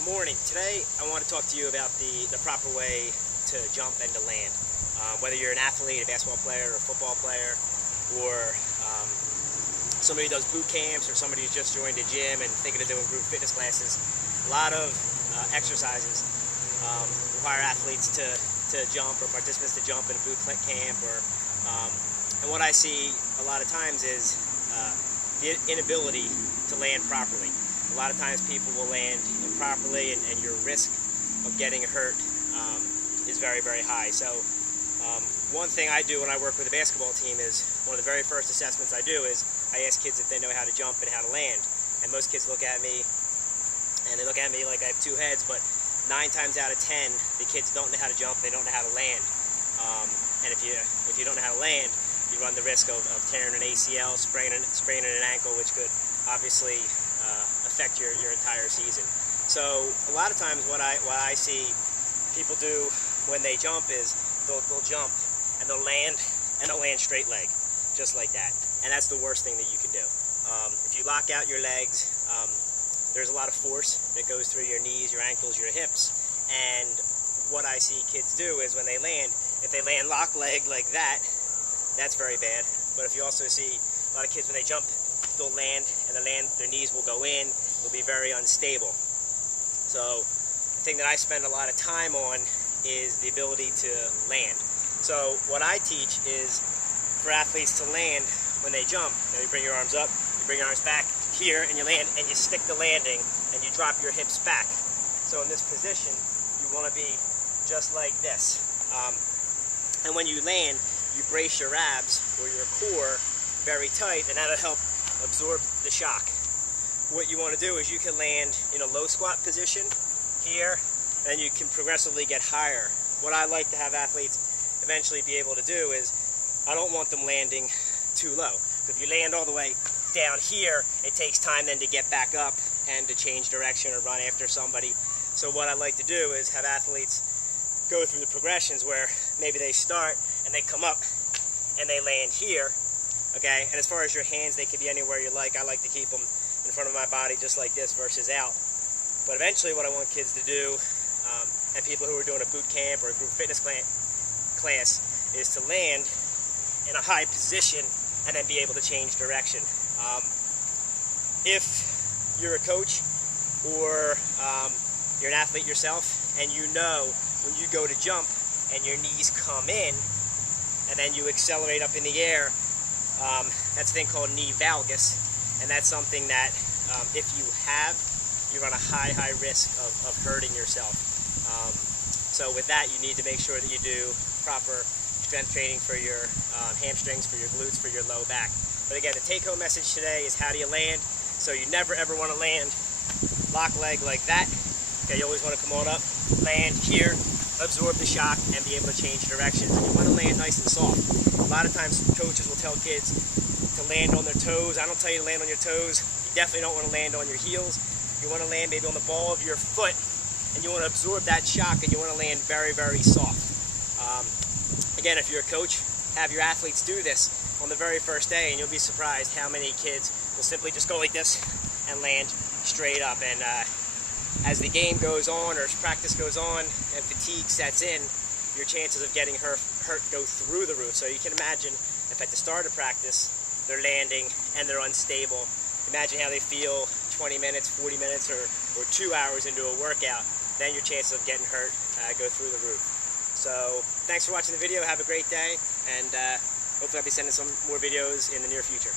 Good morning. Today I want to talk to you about the proper way to jump and to land. Whether you're an athlete, a basketball player, or a football player, or somebody who does boot camps, or somebody who's just joined a gym and thinking of doing group fitness classes, a lot of exercises require athletes to jump, or participants to jump in a boot camp, and what I see a lot of times is the inability to land properly. A lot of times people will land improperly, and your risk of getting hurt is very, very high. So one thing I do when I work with a basketball team is, one of the very first assessments I do is I ask kids if they know how to jump and how to land. And most kids look at me, and they look at me like I have two heads, but 9 times out of 10, the kids don't know how to jump, they don't know how to land. And if you don't know how to land, you run the risk of tearing an ACL, spraining an ankle, which could obviously affect your entire season. So a lot of times what I see people do when they jump is they'll jump and they'll land straight leg, just like that. And that's the worst thing that you can do. If you lock out your legs, there's a lot of force that goes through your knees, your ankles, your hips. And what I see kids do is when they land, if they land lock leg like that, that's very bad. But if you also see a lot of kids when they jump, they'll land, and their knees will go in, they'll be very unstable. So the thing that I spend a lot of time on is the ability to land. So what I teach is for athletes to land when they jump. You bring your arms up, you bring your arms back here, and you land, and you stick the landing, and you drop your hips back. So in this position, you want to be just like this. And when you land, you brace your abs or your core very tight, and that'll help absorb the shock. What you want to do is you can land in a low squat position here, and you can progressively get higher. What I like to have athletes eventually be able to do is, I don't want them landing too low. If you land all the way down here, it takes time then to get back up and to change direction or run after somebody. So what I like to do is have athletes go through the progressions where maybe they start and they come up and they land here. Okay, and as far as your hands, they can be anywhere you like. I like to keep them in front of my body just like this versus out. But eventually what I want kids to do, and people who are doing a boot camp or a group fitness class, is to land in a high position and then be able to change direction. If you're a coach or you're an athlete yourself, and you know when you go to jump and your knees come in and then you accelerate up in the air, that's a thing called knee valgus, and that's something that if you have, you run a high risk of hurting yourself. So with that, you need to make sure that you do proper strength training for your hamstrings, for your glutes, for your low back. But again, the take-home message today is, how do you land? So you never ever want to land lock leg like that. Okay, you always want to come on up, land here, absorb the shock, and be able to change directions. And you want to land nice and soft. A lot of times coaches will tell kids to land on their toes. I don't tell you to land on your toes. You definitely don't want to land on your heels. You want to land maybe on the ball of your foot, and you want to absorb that shock, and you want to land very, very soft. Again, if you're a coach, have your athletes do this on the very first day, and you'll be surprised how many kids will simply just go like this and land straight up. And as the game goes on, or as practice goes on and fatigue sets in, your chances of getting hurt go through the roof. So you can imagine if at the start of practice they're landing and they're unstable, imagine how they feel 20 minutes, 40 minutes, or 2 hours into a workout. Then your chances of getting hurt go through the roof. So thanks for watching the video. Have a great day, and hopefully I'll be sending some more videos in the near future.